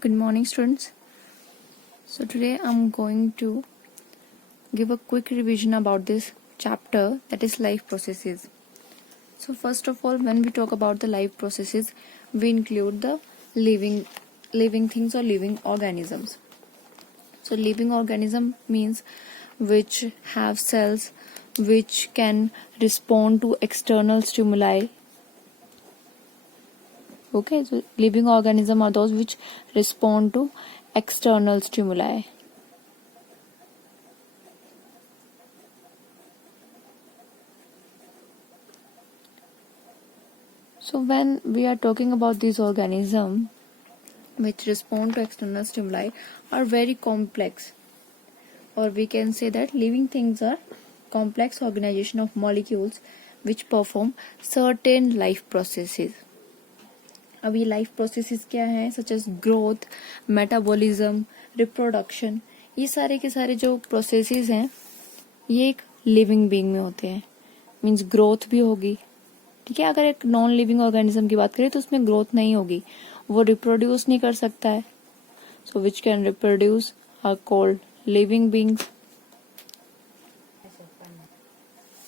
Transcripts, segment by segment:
Good morning, students. So today I'm going to give a quick revision about this chapter, that is life processes. So first of all, when we talk about the life processes, we include the living things or living organisms. So living organism means which have cells which can respond to external stimuli. Okay, so living organism are those which respond to external stimuli. So when we are talking about these organisms which respond to external stimuli are very complex, or we can say that living things are complex organization of molecules which perform certain life processes. अब ये life processes क्या हैं, such as growth, metabolism, reproduction, ये सारे के सारे जो processes हैं ये एक लिविंग बीइंग में होते हैं. मींस ग्रोथ भी होगी, ठीक है. अगर एक नॉन लिविंग ऑर्गेनिज्म की बात करें तो उसमें ग्रोथ नहीं होगी, वो रिप्रोड्यूस नहीं कर सकता है. So which can reproduce are called living beings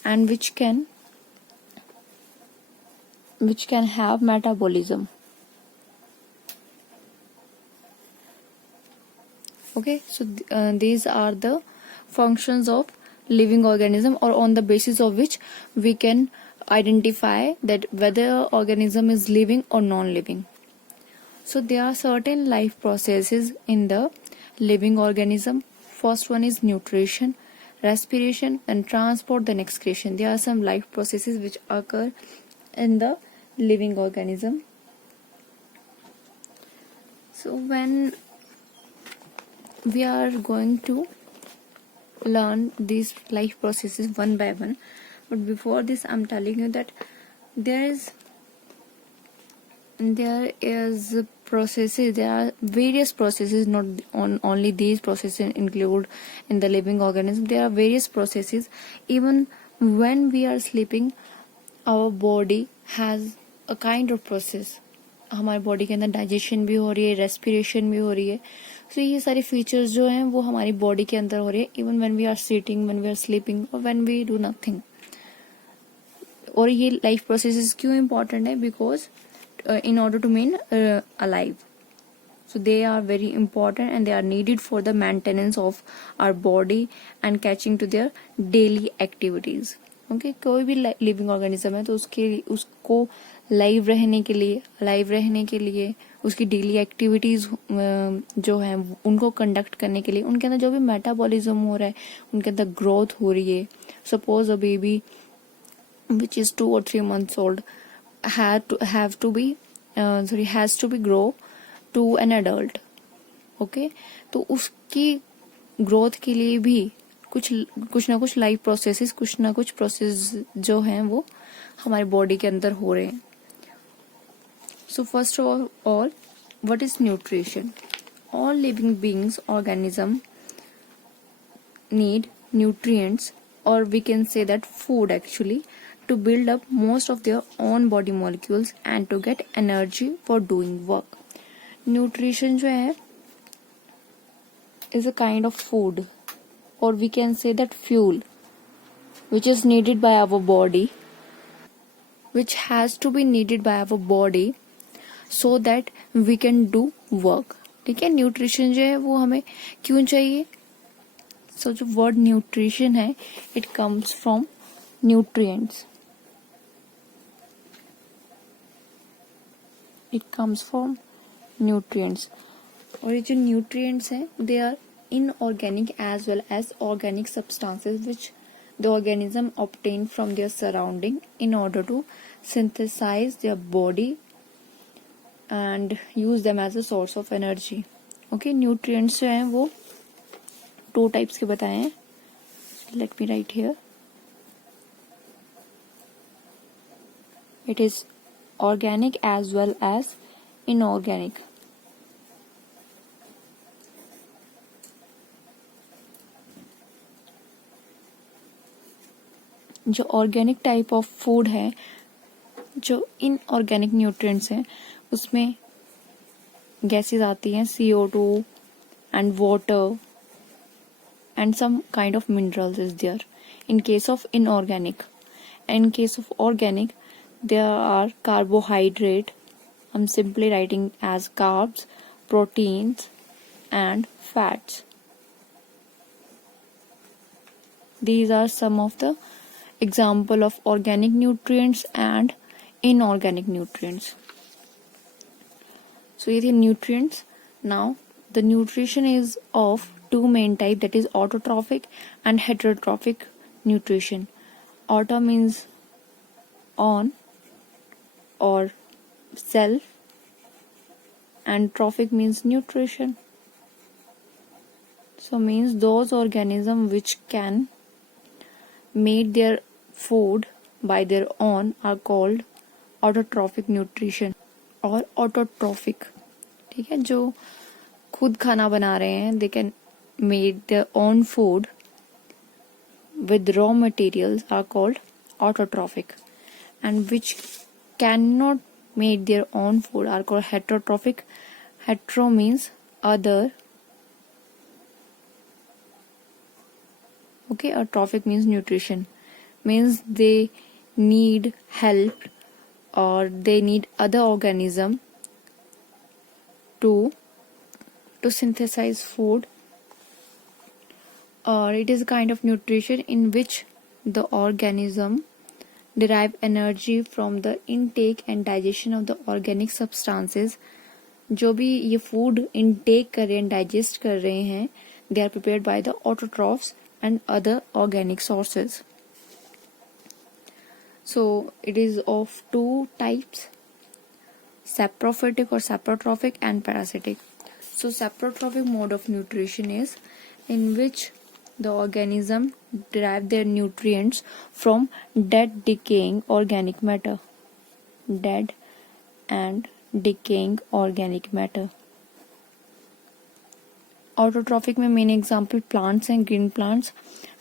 and which can have metabolism. Okay, so these are the functions of living organism, or on the basis of which we can identify that whether organism is living or non-living. So there are certain life processes in the living organism. First one is nutrition, respiration, then transport, then excretion. There are some life processes which occur in the living organism. So when we are going to learn these life processes one by one, but before this I'm telling you that there is processes, there are various processes, not only these processes include in the living organism. There are various processes. Even when we are sleeping, our body has a kind of process. हमारे body के अंदर digestion भी हो रही है, respiration भी हो रही है. सो ये सारे फीचर्स जो हैं वो हमारी बॉडी के अंदर हो रही है, even when we are sitting, when we are sleeping, और व्हेन वी डू नथिंग. और ये लाइफ प्रोसेसेस क्यों इम्पोर्टेंट है? Because in order to remain alive. So they are very important and they are needed for the maintenance of our body and catching to their daily activities. Okay, कोई भी living organism है तो उसको live रहने के लिए उसकी daily activities जो है उनको कंडक्ट करने के लिए उनके अंदर जो भी मेटाबॉलिज्म हो रहा है, उनके अंदर ग्रोथ हो रही है. Suppose a baby which is 2 or 3 months old has to be grow to an adult. Okay, तो उसकी ग्रोथ के लिए भी कुछ ना कुछ लाइफ प्रोसेसेस, कुछ ना कुछ प्रोसेस जो हैं वो हमारी बॉडी के अंदर हो रहे हैं. So first of all, what is nutrition? All living beings organism need nutrients, or we can say that food actually, to build up most of their own body molecules and to get energy for doing work. Nutrition जो है is a kind of food, or we can say that fuel which is needed by our body, which has to be needed by our body so that we can do work. ठीक है, nutrition जो है वो हमें क्यों चाहिए? So जो word nutrition है, it comes from nutrients. It comes from nutrients. और ये जो न्यूट्रिएंट्स हैं, they are inorganic as well as organic substances which the organism obtain from their surrounding in order to synthesize their body and use them as a source of energy. Okay, nutrients जो हैं वो 2 types के बताए हैं. Let me write here. It is organic as well as inorganic. जो organic type of food है, जो inorganic nutrients हैं, उसमें gases आती हैं, CO2 and water and some kind of minerals is there. In case of inorganic, in case of organic, there are carbohydrate, I'm simply writing as carbs, proteins and fats. These are some of the example of organic nutrients and inorganic nutrients. So ये थे nutrients. Now the nutrition is of two main type, that is autotrophic and heterotrophic nutrition. Auto means on or self and trophic means nutrition. So means those organisms which can make their food by their own are called autotrophic nutrition or autotrophic. ठीक है, जो खुद खाना बना रहे हैं, they can make their own food with raw materials are called autotrophic, and which cannot make their own food are called heterotrophic. Hetero means other, okay, or trophic means nutrition, means they need help or they need other organism to synthesize food, or it is a kind of nutrition in which the organism derive energy from the intake and digestion of the organic substances. जो भी ये food intake कर रहे हैं, digest कर रहे हैं, they are prepared by the autotrophs and other organic sources. So it is of two types, saprophytic or saprotrophic and parasitic. So saprotrophic mode of nutrition is in which the organism derive their nutrients from dead decaying organic matter. Dead and decaying organic matter. Autotrophic में main example plants and green plants,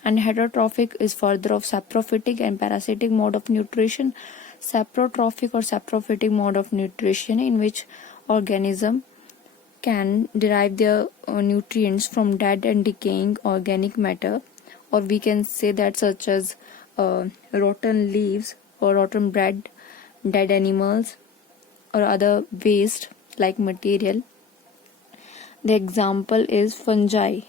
and heterotrophic is further of saprophytic and parasitic mode of nutrition. Saprotrophic or saprophytic mode of nutrition in which organism can derive their nutrients from dead and decaying organic matter, or we can say that such as rotten leaves or rotten bread, dead animals or other waste like material. The example is fungi.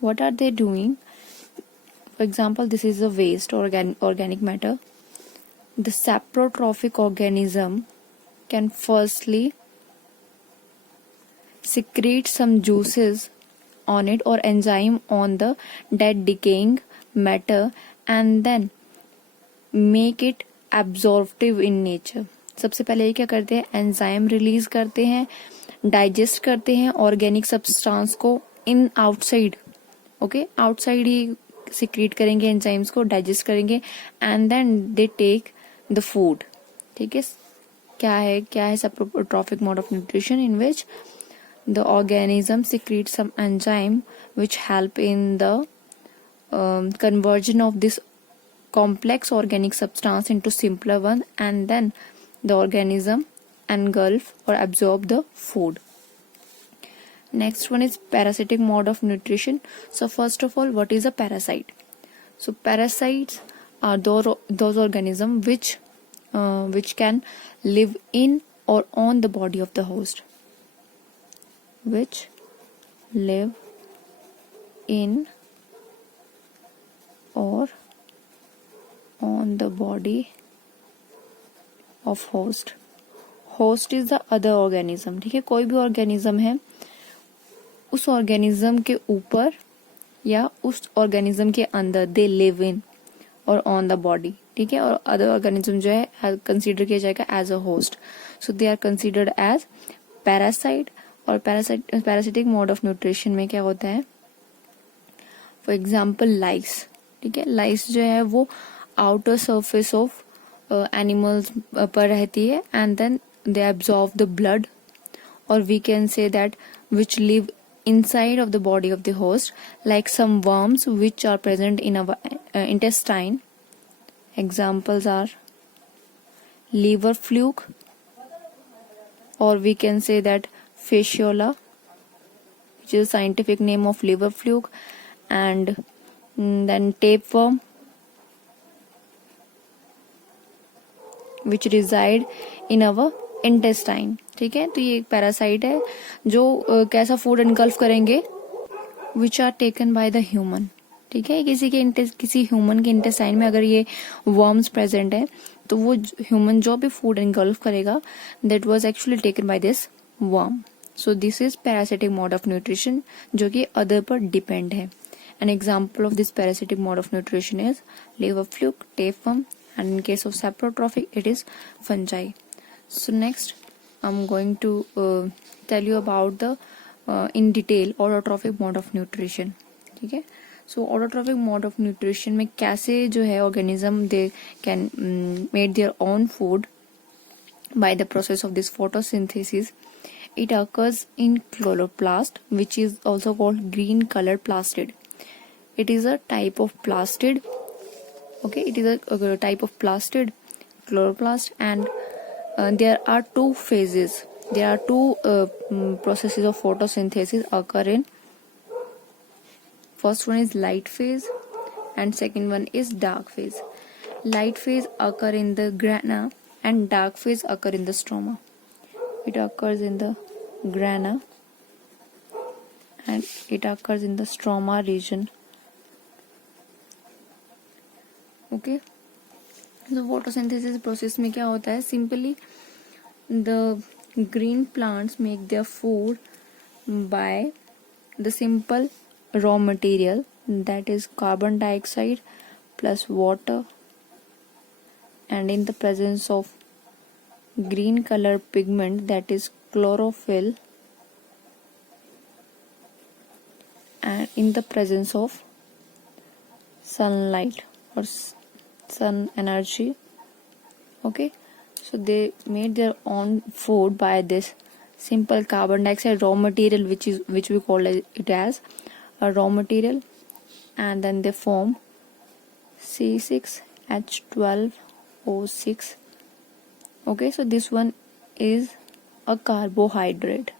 What are they doing? For example, this is a waste or organic matter. The saprotrophic organism can firstly secrete some juices on it or enzyme on the dead decaying matter and then make it absorptive in nature. सबसे पहले ये क्या करते हैं, enzyme release करते हैं, digest करते हैं ऑर्गेनिक सब्सटेंस को इन आउटसाइड, ओके, आउटसाइड ही सिक्रीट करेंगे एंजाइम्स को, डाइजेस्ट करेंगे and then they take the food. ठीक है, क्या है saprotrophic mode of nutrition in which the organism secretes some enzyme which help in the conversion of this complex organic substance into simpler one, and then the organism engulf or absorb the food. Next one is parasitic mode of nutrition. So first of all, what is a parasite? So parasites are those organisms which can live in or on the body of the host, which live in or on the body of host. Host is the other organism. ठीक है, कोई भी organism है, उस organism के ऊपर या उस organism के अंदर they live in और on the body. ठीक है, और other organism जो है consider किया जाएगा as a host. So they are considered as parasite. और parasitic mode of nutrition में क्या होता है, for example lice. ठीक है, lice जो है वो outer surface of animals पर रहती है and then they absorb the blood, or we can say that which live inside of the body of the host, like some worms which are present in our intestine. Examples are liver fluke, or we can say that fasciola, which is a scientific name of liver fluke, and then tapeworm, which reside in our intestine. ठीक है, तो ये एक parasite है जो कैसा food engulf करेंगे, which are taken by the human. ठीक है, किसी ह्यूमन के इंटेस्टाइन में अगर ये वर्म्स प्रेजेंट है तो वो ह्यूमन जो भी फूड इनगल्फ करेगा that was actually taken by this worm. So this is parasitic mode of nutrition जो कि अदर पर डिपेंड है. An example of this parasitic mode of nutrition is liver fluke, tapeworm, and in case of saprotrophic it is fungi. So next I'm going to tell you about the in detail autotrophic mode of nutrition. ठीक है, सो autotrophic mode of nutrition में कैसे जो है organism they can made their own food by the process of this photosynthesis. It occurs in chloroplast, which is also called green colored plastid. It is a type of plastid. Okay, it is a type of plastid, chloroplast, and there are two phases. There are two processes of photosynthesis occur in. First one is light phase and second one is dark phase. Light phase occur in the grana and dark phase occur in the stroma. It occurs in the grana and it occurs in the stroma region. Okay, so photosynthesis process में क्या होता है? Simply the green plants make their food by the simple raw material, that is carbon dioxide plus water, and in the presence of green color pigment, that is chlorophyll, and in the presence of sunlight or sun energy. Okay, so they made their own food by this simple carbon dioxide raw material, which we call it as a raw material, and then they form C6H12O6. Okay, so this one is a carbohydrate.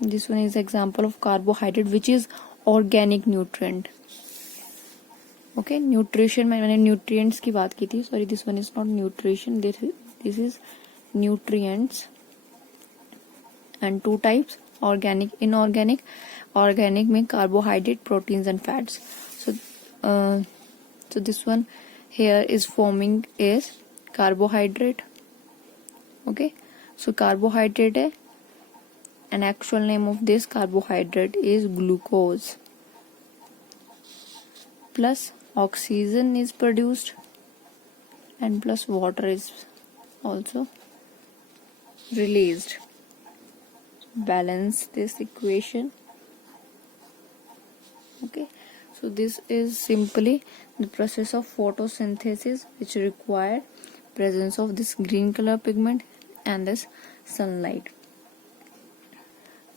This one is example of carbohydrate which is organic nutrient. Okay, nutrition में मैंने nutrients की बात की थी. Sorry, this one is not nutrition. This is nutrients. And two types, organic, inorganic. Organic में carbohydrate, proteins and fats. So this one here is forming is carbohydrate. Okay, so carbohydrate है, and actual name of this carbohydrate is glucose. Plus oxygen is produced and plus water is also released. Balance this equation. Okay, so this is simply the process of photosynthesis which required presence of this green color pigment and this sunlight.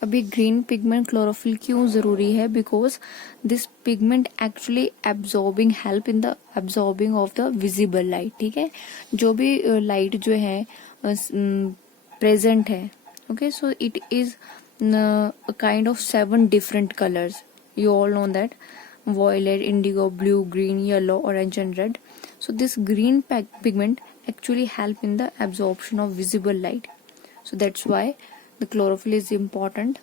अभी green pigment chlorophyll क्यों जरूरी है? Because this pigment actually absorbing help in the absorbing of the visible light. ठीक है, जो भी light जो है प्रेजेंट है. Okay, so it is a kind of 7 different colors. You all know that: violet, indigo, blue, green, yellow, orange and red. So this green pigment actually help in the absorption of visible light. So that's why the chlorophyll is important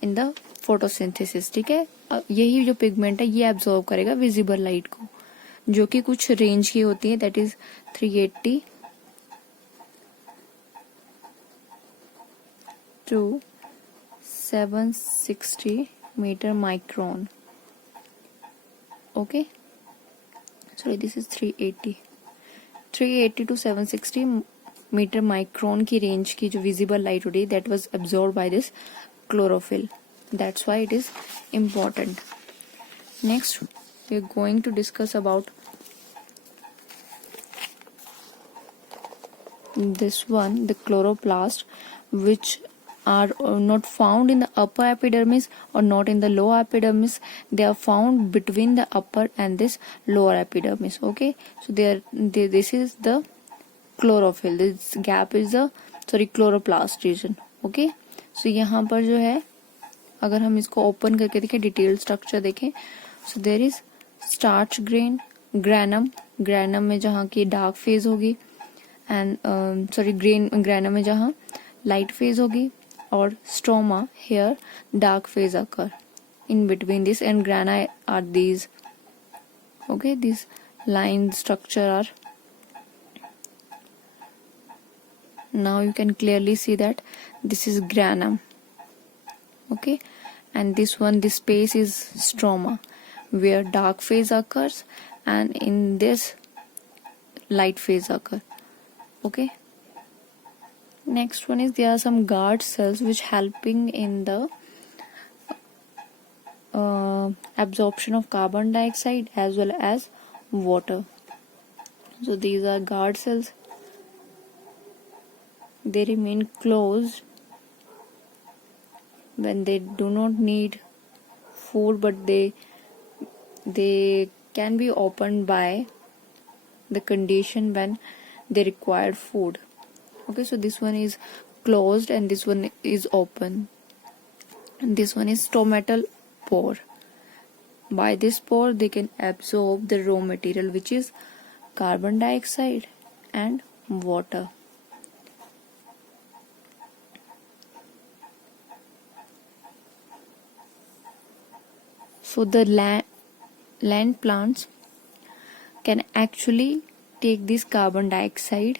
in the photosynthesis. ठीक है, यही जो pigment है ये absorb करेगा visible light को, जो कि कुछ रेंज की होती है, that is 380 to 760 meter micron. Okay, sorry, this is 380 to 760 meter micron की रेंज की जो विजिबल लाइट होती है that was absorbed by this chlorophyll. That's why it is important. Next we are going to discuss about this one, the chloroplast, which are not found in the upper epidermis or not in the lower epidermis. They are found between the upper and this lower epidermis. Okay, so this is the chlorophyll. This gap is the chloroplast region. Okay, so यहाँ पर जो है अगर हम इसको open करके देखें, detail structure देखें, so there is starch granum में जहाँ की डार्क फेज होगी, एंड ग्रैनम में जहाँ लाइट फेज होगी, और stroma here dark phase occur in between this, and grana are these. Okay, this line structure are, now you can clearly see that this is granum. Okay, and this space is stroma where dark phase occurs, and in this light phase occur. Okay, next one is there are some guard cells which helping in the absorption of carbon dioxide as well as water. So these are guard cells. They remain closed when they do not need food, but they can be opened by the condition when they require food. Okay, so this one is closed and this one is open, and this one is stomatal pore. By this pore they can absorb the raw material, which is carbon dioxide and water. So the land plants can actually take this carbon dioxide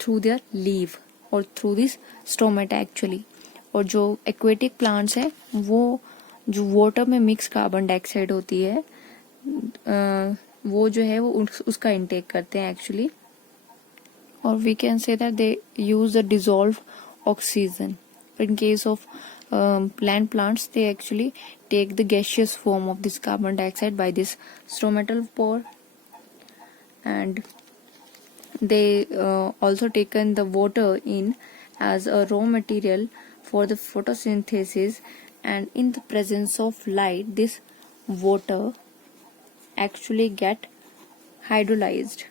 through their leaf or through this stomata actually. और जो aquatic plants है वो जो water में mix carbon dioxide होती है वो जो है वो उसका इनटेक करते हैं एक्चुअली. और we can say that they use the dissolve oxygen. In case of plant plants, they actually take the gaseous form of this carbon dioxide by this stomatal pore, and they also taken the water in as a raw material for the photosynthesis, and in the presence of light this water actually get hydrolyzed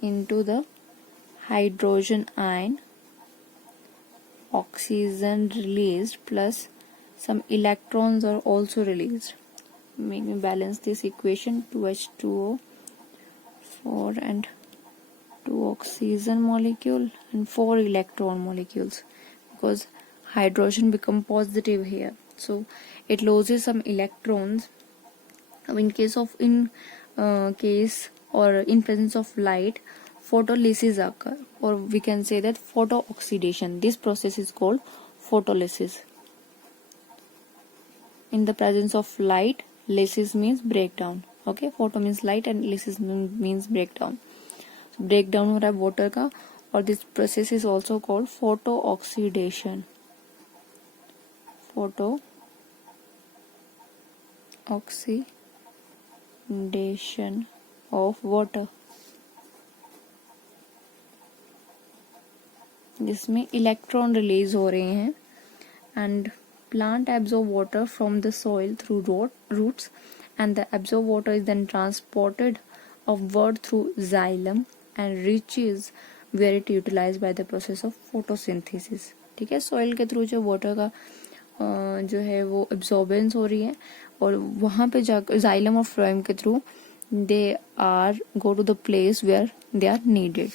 into the hydrogen ion, oxygen released plus some electrons are also released. Make me balance this equation. 2H2O 4 and 2 oxygen molecule and 4 electron molecules, because hydrogen become positive here, so it loses some electrons. In case of case or in presence of light, photolysis occur, or we can say that photooxidation. This process is called photolysis. In the presence of light, lysis means breakdown. Okay, photo means light and lysis means breakdown. So breakdown हो रहा है water का, और this process is also called photooxidation. Photooxidation of water. जिसमें electron release हो रहे हैं, and plant absorb water from the soil through roots, and the absorbed water is then transported upward through xylem and reaches where it utilized by the process of photosynthesis. ठीक है, soil के through जो water का जो है वो absorbance हो रही है, और वहाँ पे जाकर xylem और phloem के through they are go to the place where they are needed.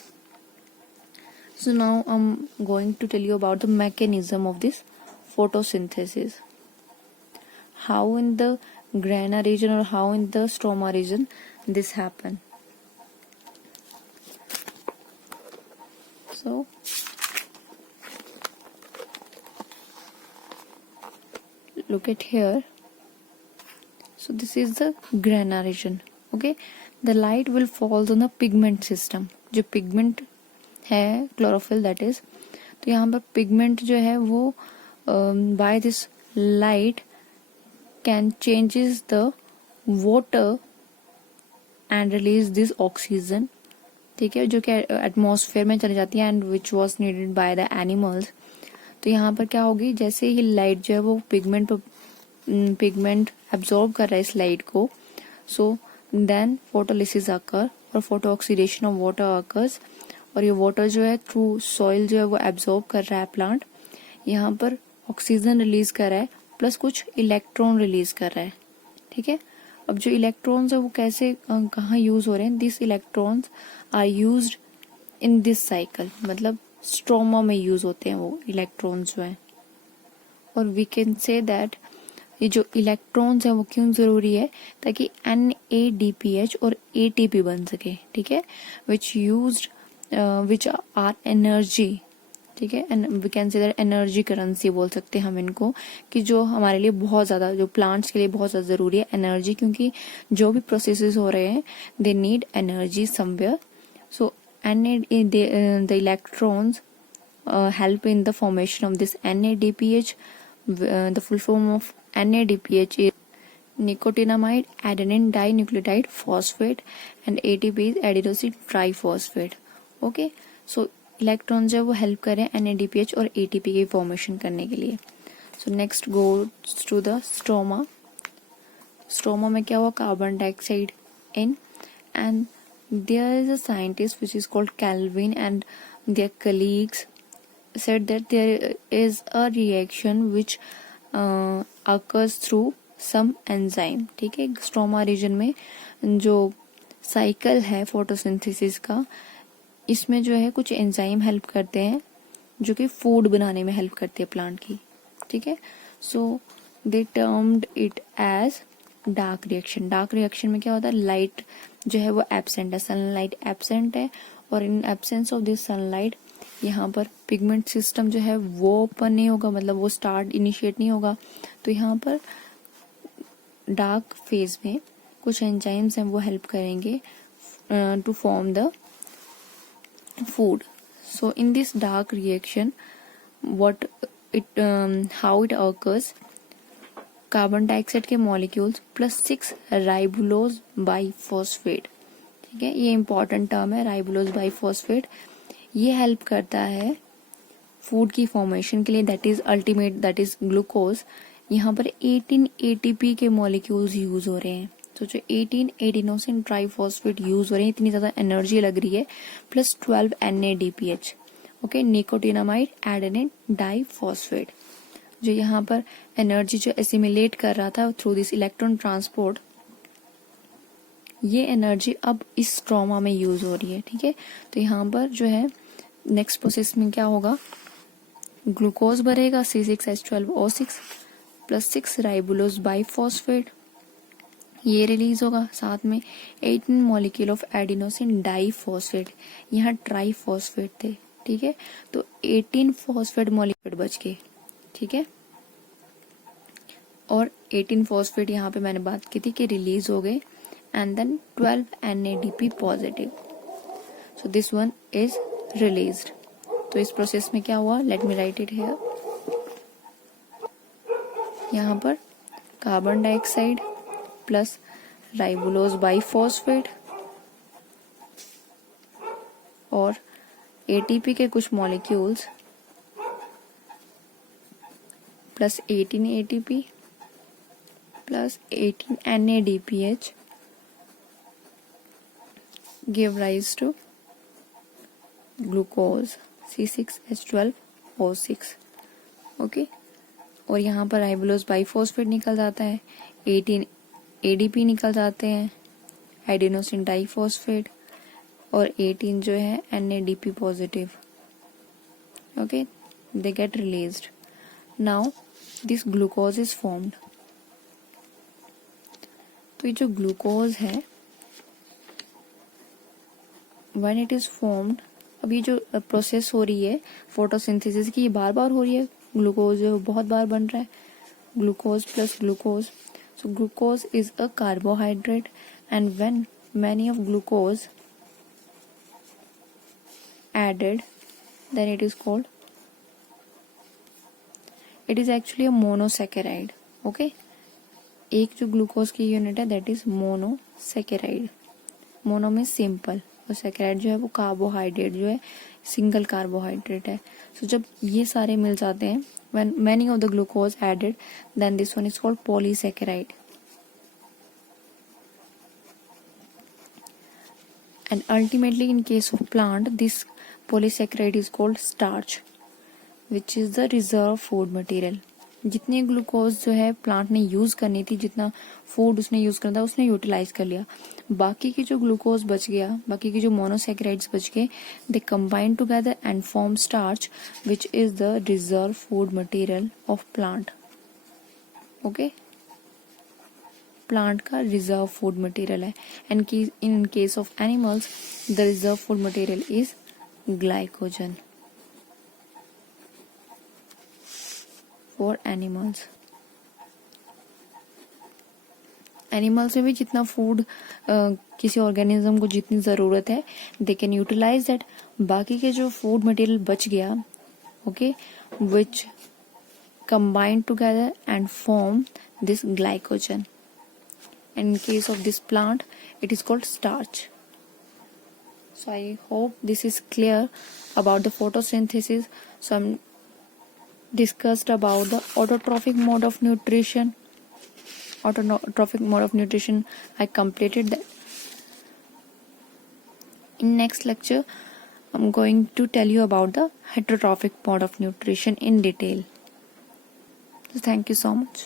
So now I'm going to tell you about the mechanism of this photosynthesis. How in the grana region or how in the stroma region this happen. So look at here. So this is the grana region. Okay, the light will fall on the pigment system. जो pigment है chlorophyll that is, तो यहाँ पर pigment जो है वो by this light can changes the water and release this oxygen. ठीक है, जो कि एटमॉस्फेयर में चली जाती है and which was needed by the animals. तो यहाँ पर क्या होगी, जैसे ही लाइट जो है वो पिगमेंट एब्जॉर्ब कर रहा है इस लाइट को, सो देन फोटोलिसिस अकर और photo oxidation of water occurs, और ये वाटर जो है थ्रू सॉइल जो है वो एब्जॉर्ब कर रहा है प्लांट, यहाँ पर ऑक्सीजन रिलीज कर रहा है प्लस कुछ इलेक्ट्रॉन रिलीज कर रहा है। ठीक है, अब जो इलेक्ट्रॉन्स है वो कैसे कहाँ यूज हो रहे हैं, this electrons are used in this cycle, मतलब स्ट्रोमा में यूज होते हैं वो इलेक्ट्रॉन्स जो है। और वी कैन से दैट ये जो इलेक्ट्रॉन्स हैं वो क्यों जरूरी है, ताकि NADPH और ATP बन सके। ठीक है, विच आर एनर्जी। ठीक है, and we can say that energy currency बोल सकते हैं हम इनको, कि जो हमारे लिए बहुत ज्यादा, जो प्लांट्स के लिए बहुत ज्यादा जरूरी है एनर्जी, क्योंकि जो भी प्रोसेसेस हो रहे हैं they need energy somewhere. So the electrons help in the formation of this NADPH. The full form of NADPH is nicotinamide adenine dinucleotide phosphate and ATP is adenosine triphosphate. Okay, so electron जो है वो help करें NADPH और ATP की formation करने के लिए। So next goes to the stroma. Stroma में क्या हुआ, carbon dioxide in, and there is a scientist which is called Calvin and their colleagues said that there is a reaction which occurs through some enzyme। ठीक है, stroma reason में जो cycle है photosynthesis का, इसमें जो है कुछ एंजाइम हेल्प करते हैं जो कि फूड बनाने में हेल्प करती है प्लांट की। ठीक है, so they termed it as dark reaction. Dark reaction में क्या होता है, लाइट जो है वो एब्सेंट है, सनलाइट एब्सेंट है, और in absence of this sunlight यहाँ पर पिगमेंट सिस्टम जो है वो ओपन नहीं होगा, मतलब वो स्टार्ट इनिशिएट नहीं होगा। तो यहाँ पर डार्क फेज में कुछ एंजाइम्स हैं वो हेल्प करेंगे to form the food. So in this dark reaction what it how it occurs, carbon dioxide के मॉलिक्यूल्स प्लस 6 राइबुलोज बाइफॉस्फेट। ठीक है, ये इंपॉर्टेंट टर्म है राइबुलोज बाइफॉस्फेट। ये हेल्प करता है फूड की फॉर्मेशन के लिए, that is ultimate, that is glucose. यहाँ पर 18 ATP के मॉलिक्यूल्स यूज हो रहे हैं। तो जो 18 एडिनोसिन ट्राइफॉस्फेट यूज हो रहे हैं, इतनी ज्यादा एनर्जी लग रही है, plus 12 NADPH। Okay, nicotinamide adenine diphosphate, जो यहाँ पर एनर्जी जो एसिमिलेट कर रहा था थ्रू दिस इलेक्ट्रॉन ट्रांसपोर्ट, ये एनर्जी अब इस स्ट्रोमा में यूज हो रही है। ठीक है, तो यहाँ पर जो है नेक्स्ट प्रोसेस में क्या होगा, ग्लूकोज बनेगा C6H12O6 प्लस 6 राइबुलोज बाइफॉस्फेट, ये रिलीज होगा, साथ में 18 मॉलिक्यूल ऑफ एडिनोसिन डाइफॉस्फेट, यहाँ ट्राइफॉस्फेट थे। ठीक है, तो 18 फॉस्फेट मॉलिक्यूल बच गए। ठीक है, और 18 फॉस्फेट यहाँ पे मैंने बात की थी कि रिलीज हो गए, and then 12 NADP positive, so this one is released. तो इस प्रोसेस में क्या हुआ, let me write it here. यहाँ पर carbon dioxide plus ribulose biphosphate और ATP के कुछ molecules plus 18 ATP plus 18 NADPH give rise to glucose C6H12O6। Okay, और यहाँ पर राइबुलोज बाइफॉस्फेट निकल जाता है, 18 ADP निकल जाते हैं, एडिनोसिन डाइफॉस्फेट, और 18 जो है NADP positive. Okay, they get released. Now this glucose is formed. तो ये जो ग्लूकोज है when it is formed, अब ये जो प्रोसेस हो रही है फोटोसिंथेसिस की, ये बार बार हो रही है, ग्लूकोज जो बहुत बार बन रहा है, glucose plus glucose. So glucose is a carbohydrate, and when many of glucose added, then it is called, it is actually a monosaccharide. Okay, एक जो ग्लूकोज की यूनिट है दैट इज मोनोसैकेराइड। मोनो में सिंपल, ग्लाइकोसैकेराइड जो है वो carbohydrate जो है सिंगल कार्बोहाइड्रेट है. सो जब ये सारे मिल जाते हैं, when many of the glucose added, then this one is called polysaccharide. And ultimately in case of plant, this polysaccharide is called starch, which is the reserve food material. जितनी glucose जो है plant ने use करनी थी, जितना food उसने use करना था उसने यूटिलाइज कर लिया. बाकी की जो ग्लूकोज बच गया, बाकी की जो मोनोसैकेराइड्स बच गए, they combine together and form starch, which is the reserve food material of plant. Okay, plant का रिजर्व फूड मटेरियल है. And in case of animals the reserve food material is glycogen for animals. Animals में भी जितना food किसी organism को जितनी ज़रूरत है, दे कैन यूटिलाइज दैट. बाकी के जो फूड मटेरियल बच गया, okay, which combine together and form this glycogen. In case of this plant, it is called starch. So I hope this is clear about the photosynthesis. So I'm discussed about the autotrophic mode of nutrition. Autotrophic mode of nutrition, I completed that. In next lecture, I'm going to tell you about the heterotrophic mode of nutrition in detail. So thank you so much.